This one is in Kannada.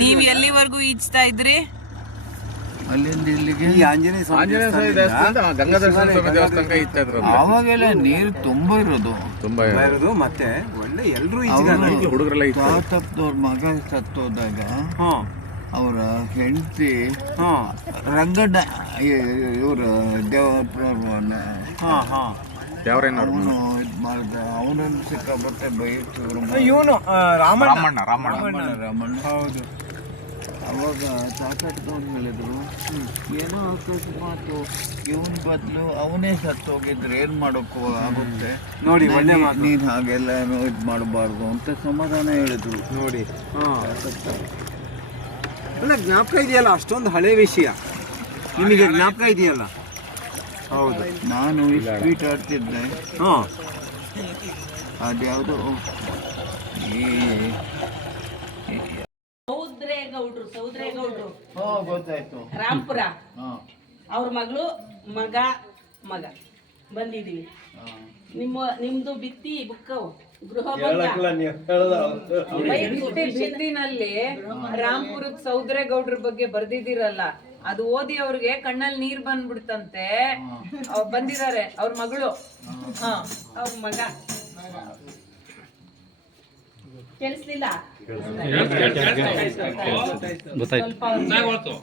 ನೀವ್ ಎಲ್ಲಿವರೆಗೂ ಈಜ್ತಾ ಇದ್ರಿ? ಅಲ್ಲಿಂದ ಇಲ್ಲಿಗೆ ಈ ಆಂಜನೇಯ ಸ್ವಾಮಿ ದೇವಸ್ಥಾನ, ಗಂಗಾಧರ ದೇವಸ್ಥಾನಕ ಇತ್ತ ಅವಾಗೆಲ್ಲ ನೀರು ತುಂಬಾ ಇರೋದು ಇರೋದು. ಮತ್ತೆ ಒಳ್ಳೆ ಎಲ್ರು ಈಜಗಾರ ಹುಡುಗರೆಲ್ಲ ತಾತಪ್ಪನವ್ರ ಮಗ ಸತ್ತೋದಾಗ ಅವರ ಹೆಂಡತಿ ರಂಗಣ್ಣ ಇವ್ರ ದೇವರನ್ನ ಅವನು ಇದು ಮಾಡಿದ, ಅವನನ್ನು ಸಿಕ್ಕಾಪಟ್ಟೆ ಬೈತು. ಇವನು ರಾಮಣ್ಣ. ಹೌದು. ಅವಾಗ ತಾತಪ್ಪನವ್ರು ಹೇಳಿದ್ರು, ಏನೋ ಅಕಸ್ಮಾತು ಇವನ್ ಬದಲು ಅವನೇ ಸತ್ತೋಗಿದ್ರೆ ಏನ್ ಮಾಡೋಕ್ಕೂ ಆಗುತ್ತೆ ನೋಡಿ, ಒಳ್ಳೆ ನೀನ್ ಹಾಗೆಲ್ಲ ಇದು ಮಾಡಬಾರ್ದು ಅಂತ ಸಮಾಧಾನ ಹೇಳಿದ್ರು. ನೋಡಿ ಅಲ್ಲ, ಜ್ಞಾಪಕ ಇದೆಯಲ್ಲ, ಅಷ್ಟೊಂದು ಹಳೆ ವಿಷಯ ನಿಮಗೆ ಜ್ಞಾಪಕ ಇದೆಯಲ್ಲ? ಹೌದು. ನಾನು ಸ್ವೀಟ್ ಆಡ್ತಿದ್ದೆ, ಅದ್ಯಾವುದು ಸೌದ್ರೇಗೌಡ್ರು ಗೊತ್ತಾಯ್ತು, ರಾಂಪುರ, ಅವ್ರ ಮಗಳು ಮಗ ಬಂದಿದೀವಿ. ನಿಮ್ದು ಬಿತ್ತಿ ಬುಕ್ಕವು ಬಿತ್ತಿನಲ್ಲಿ ರಾಂಪುರದ ಸೌದ್ರೇಗೌಡ್ರ ಬಗ್ಗೆ ಬರ್ದಿದ್ದೀರಲ್ಲ, ಅದು ಓದಿ ಅವ್ರಿಗೆ ಕಣ್ಣಲ್ಲಿ ನೀರ್ ಬಂದ್ಬಿಡ್ತಂತೆ. ಬಂದಿದ್ದಾರೆ ಅವ್ರ ಮಗಳು, ಅವ್ರ ಮಗ. ಕೇಳಿಸ್ಲಿಲ್ಲ? ಗೊತ್ತಾಯ್ತು.